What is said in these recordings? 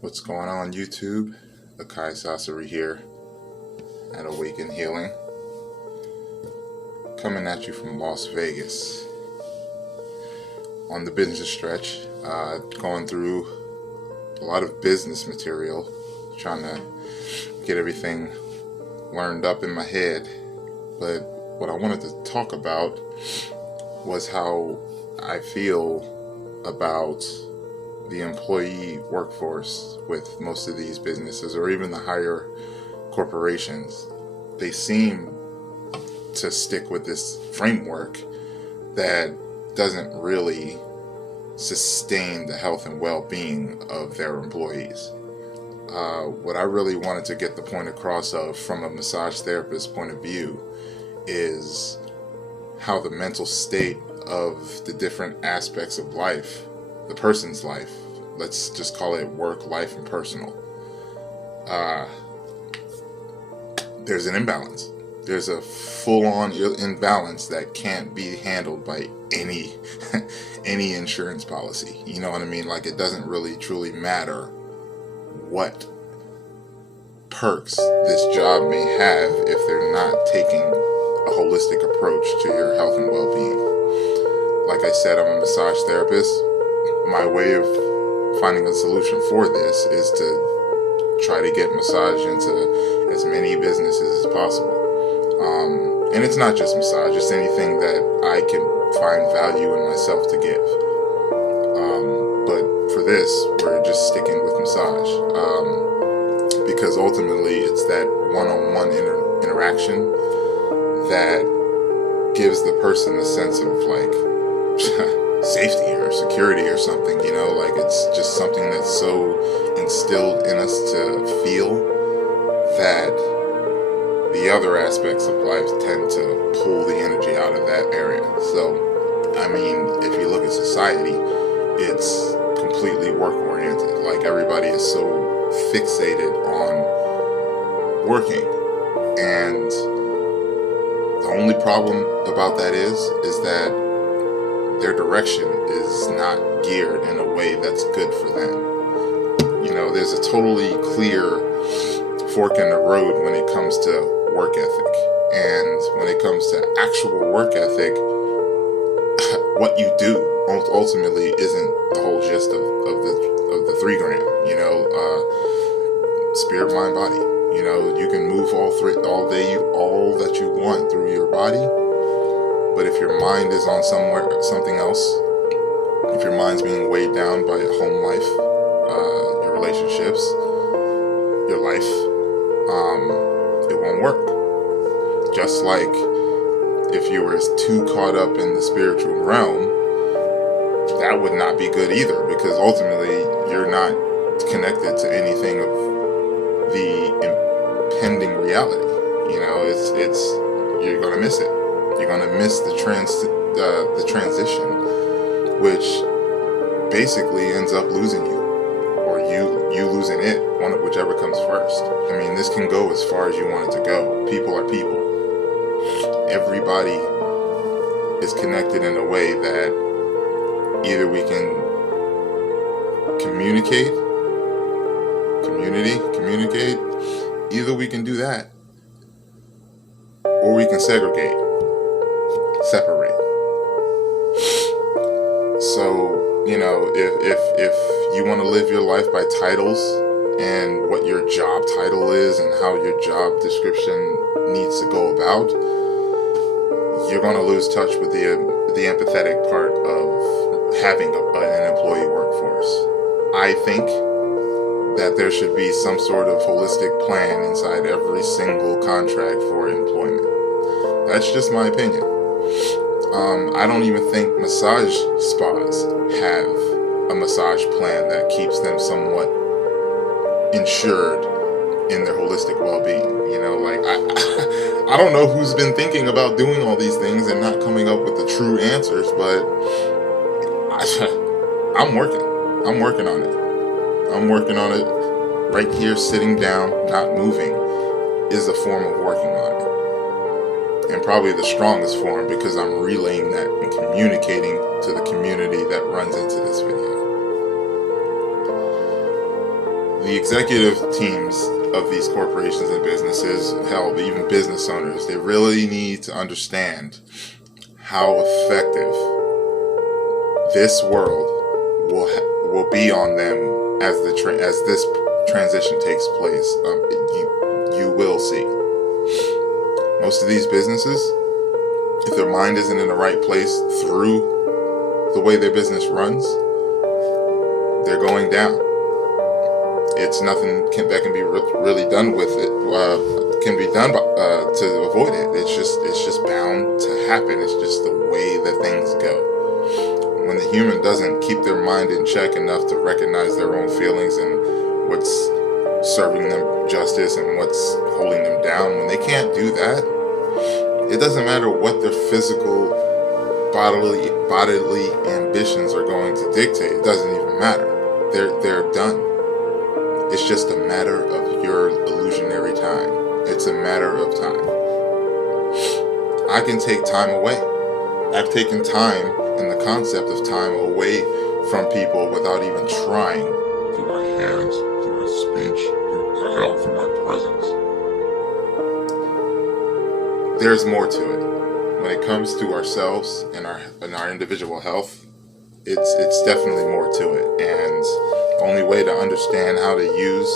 What's going on, YouTube? Akai Sasori here at Awaken Healing, coming at you from Las Vegas on the business stretch, going through a lot of business material, trying to get everything learned up in my head. But what I wanted to talk about was how I feel about the employee workforce with most of these businesses, or even the higher corporations. They seem to stick with this framework that doesn't really sustain the health and well-being of their employees. What I really wanted to get the point across of from a massage therapist point of view is how the mental state of the different aspects of life, the person's life, let's just call it work, life, and personal, there's an imbalance. There's a full-on imbalance that can't be handled by any any insurance policy. You know what I mean? Like, it doesn't really truly matter what perks this job may have if they're not taking a holistic approach to your health and well-being. Like I said, I'm a massage therapist. My way of finding a solution for this is to try to get massage into as many businesses as possible. And it's not just massage, it's anything that I can find value in myself to give. But for this, we're just sticking with massage. Because ultimately it's that one-on-one interaction that gives the person a sense of like safety or security or something, you know, like it's just something that's so instilled in us to feel that the other aspects of life tend to pull the energy out of that area. So, I mean, if you look at society, it's completely work-oriented. Like, everybody is so fixated on working. And the only problem about that is that their direction is not geared in a way that's good for them. You know, there's a totally clear fork in the road when it comes to work ethic. And when it comes to actual work ethic, what you do ultimately isn't the whole gist of the 3 gram, you know, spirit, mind, body. You know, you can move all that you want through your body, but if your mind is on something else, if your mind's being weighed down by home life, your relationships, your life, it won't work. Just like if you were too caught up in the spiritual realm, that would not be good either, because ultimately you're not connected to anything of the impending reality. You know, it's you're gonna miss it. You're gonna miss the transition, which basically ends up losing you, or you losing it, whichever comes first. I mean, this can go as far as you want it to go. People are people. Everybody is connected in a way that either we can communicate, either we can do that, or we can separate. So, you know, if you want to live your life by titles and what your job title is and how your job description needs to go about, you're going to lose touch with the empathetic part of having an employee workforce. I think that there should be some sort of holistic plan inside every single contract for employment. That's just my opinion. I don't even think massage spas have a massage plan that keeps them somewhat insured in their holistic well-being. You know, like, I don't know who's been thinking about doing all these things and not coming up with the true answers, but I'm working on it. I'm working on it. Right here, sitting down, not moving, is a form of working on it. And probably the strongest form, because I'm relaying that and communicating to the community that runs into this video. The executive teams of these corporations and businesses, hell, even business owners, they really need to understand how effective this world will be on them as this transition takes place. You will see. Most of these businesses, if their mind isn't in the right place through the way their business runs, they're going down. It's nothing that can be really done with it. Can be done to avoid it. It's just bound to happen. It's just the way that things go. When the human doesn't keep their mind in check enough to recognize their own feelings and what's serving them justice and what's holding them down, when they can't do that, it doesn't matter what their physical bodily ambitions are going to dictate. It doesn't even matter. They're done. It's just a matter of your illusionary time. It's a matter of time. I can take time away. I've taken time in the concept of time away from people without even trying. Through my hands, through my speech, through my presence. There's more to it. When it comes to ourselves and our individual health, it's definitely more to it. And the only way to understand how to use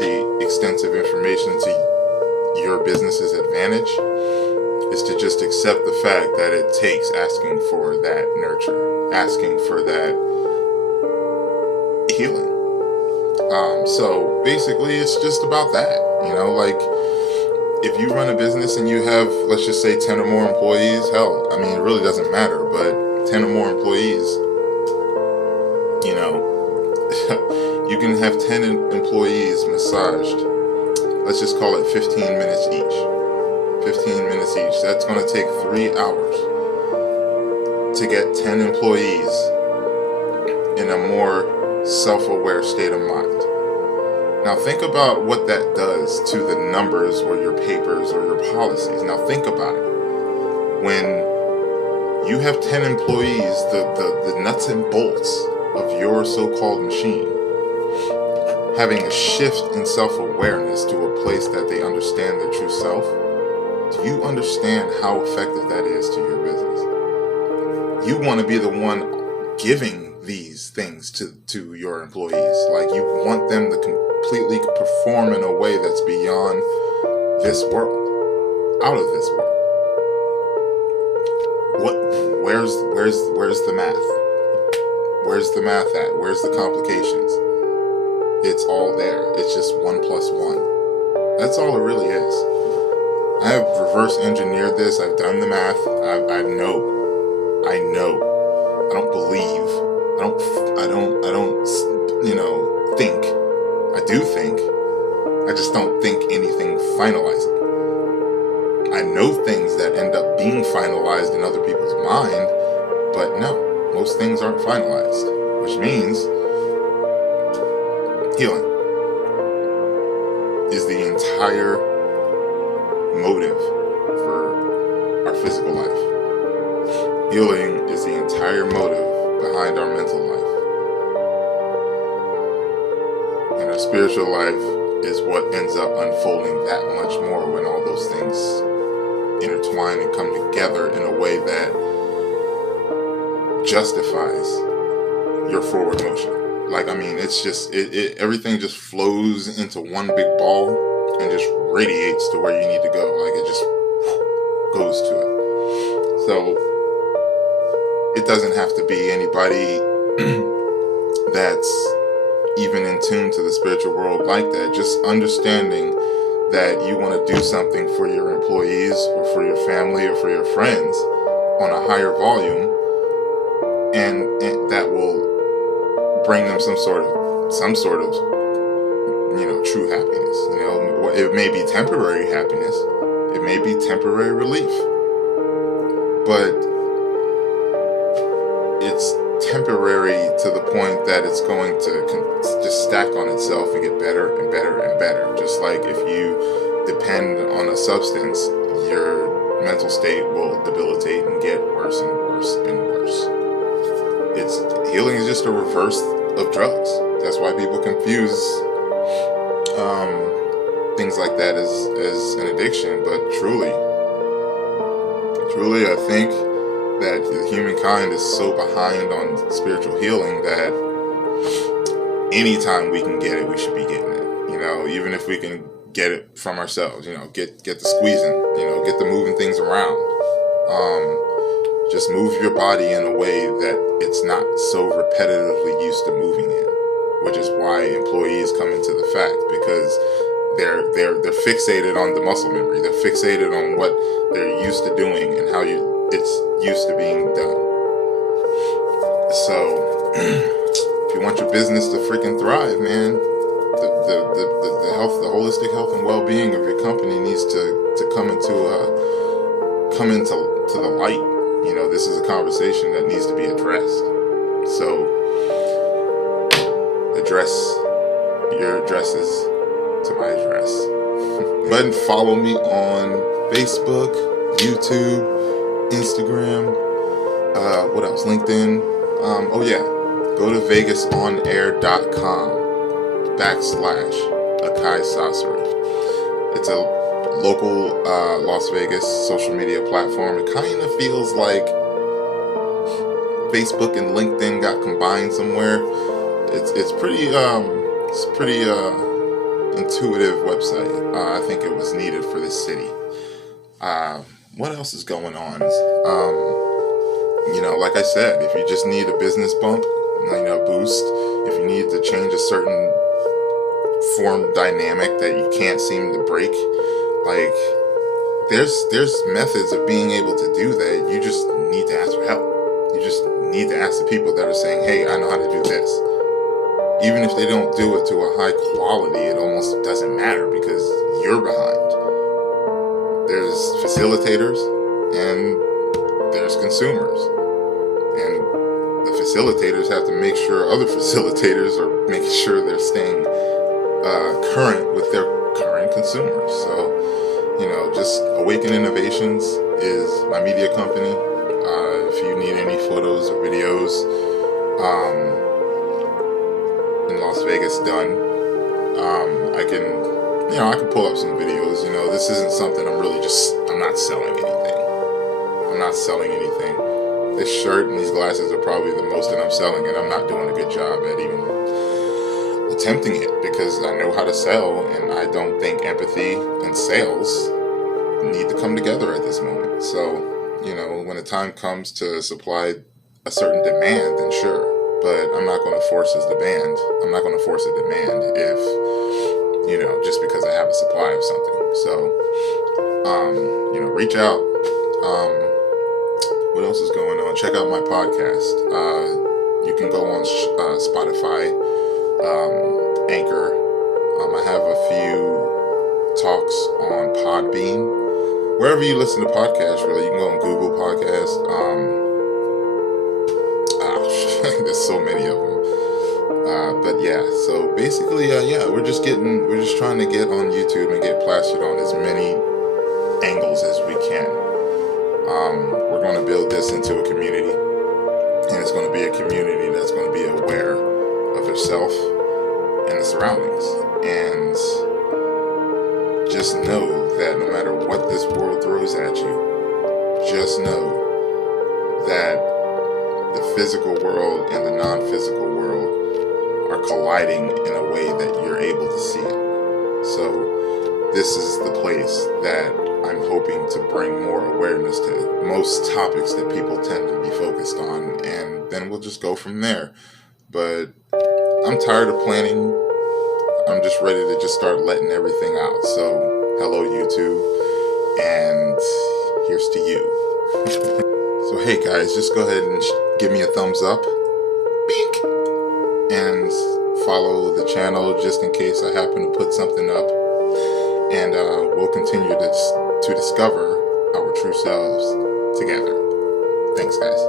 the extensive information to your business's advantage is to just accept the fact that it takes asking for that nurture, asking for that healing. So basically it's just about that, like if you run a business and you have, let's just say 10 or more employees, hell, I mean, it really doesn't matter, but 10 or more employees, you can have 10 employees massaged. Let's just call it 15 minutes each. 15 minutes each. That's going to take 3 hours to get 10 employees in a more self-aware state of mind. Now think about what that does to the numbers or your papers or your policies. Now think about it. When you have 10 employees, the nuts and bolts of your so-called machine, having a shift in self-awareness to a place that they understand their true self, do you understand how effective that is to your business? You want to be the one giving these things to your employees. Like, you want them to completely perform in a way that's beyond this world, out of this world. Where's the math? Where's the math at? Where's the complications? It's all there. It's just 1 + 1. That's all it really is. I have reverse engineered this. I've done the math. I know. I don't believe. I don't think. I do think. I just don't think anything finalizes. I know things that end up being finalized in other people's mind, but no, most things aren't finalized, which means healing is the entire motive for our physical life. Healing is the entire motive behind our mental life. And our spiritual life is what ends up unfolding that much more when all those things intertwine and come together in a way that justifies your forward motion. Like, I mean, it's just, everything just flows into one big ball and just radiates to where you need to go. Like, it just goes to it. So it doesn't have to be anybody that's even in tune to the spiritual world like that. Just understanding that you want to do something for your employees or for your family or for your friends on a higher volume, and that will bring them some sort of true happiness. It may be temporary happiness, it may be temporary relief, but it's temporary to the point that it's going to just stack on itself and get better and better and better. Just like if you depend on a substance, your mental state will debilitate and get worse and worse and worse. Healing is just a reverse of drugs. That's why people confuse things like that as an addiction. But truly, I think that humankind is so behind on spiritual healing that anytime we can get it, we should be getting it. Even if we can get it from ourselves, get the squeezing, get the moving things around. Just move your body in a way that it's not so repetitively used to moving in, which is why employees come into the fact, because they're fixated on the muscle memory. They're fixated on what they're used to doing and how it's used to being done. So if you want your business to freaking thrive, man, the health, the holistic health and well-being of your company needs to come into the light. This is a conversation that needs to be addressed. So address your addresses to my address. Go ahead and follow me on Facebook, YouTube, Instagram, what else? LinkedIn. Go to VegasOnAir.com/Akai Sasori. It's a local Las Vegas social media platform. It kind of feels like Facebook and LinkedIn got combined somewhere. It's pretty intuitive website. I think it was needed for this city. What else is going on? Like I said, if you just need a business bump, boost, if you need to change a certain form dynamic that you can't seem to break, like there's methods of being able to do that. You just need to ask for help. You just need to ask the people that are saying, hey, I know how to do this. Even if they don't do it to a high quality, it almost doesn't matter because you're behind. There's facilitators and there's consumers. And the facilitators have to make sure other facilitators are making sure they're staying current with their current consumers. So, just Awaken Innovations is my media company. If you need any photos or videos in Las Vegas done, I can pull up some videos. This isn't something I'm not selling anything. I'm not selling anything. This shirt and these glasses are probably the most that I'm selling, and I'm not doing a good job at even attempting it because I know how to sell, and I don't think empathy and sales need to come together at this moment. So, when the time comes to supply a certain demand, then sure. But I'm not going to force a demand. I'm not going to force a demand if, just because I have a supply of something. So, reach out. What else is going on? Check out my podcast. You can go on Spotify, Anchor. I have a few talks on Podbean. Wherever you listen to podcasts, really, you can go on Google Podcasts. There's so many of them. But yeah, so basically, we're just trying to get on YouTube and get plastered on as many angles as we can. We're going to build this into a community, and it's going to be a community that's going to be aware of yourself and the surroundings, and just know that no matter what this world throws at you, just know that the physical world and the non-physical world are colliding in a way that you're able to see it. So this is the place that I'm hoping to bring more awareness to most topics that people tend to be focused on, and then we'll just go from there. But I'm tired of planning. I'm just ready to just start letting everything out. So hello YouTube, and here's to you. So hey guys, just go ahead and give me a thumbs up, Bink, and follow the channel just in case I happen to put something up, and we'll continue to discover our true selves together. Thanks guys.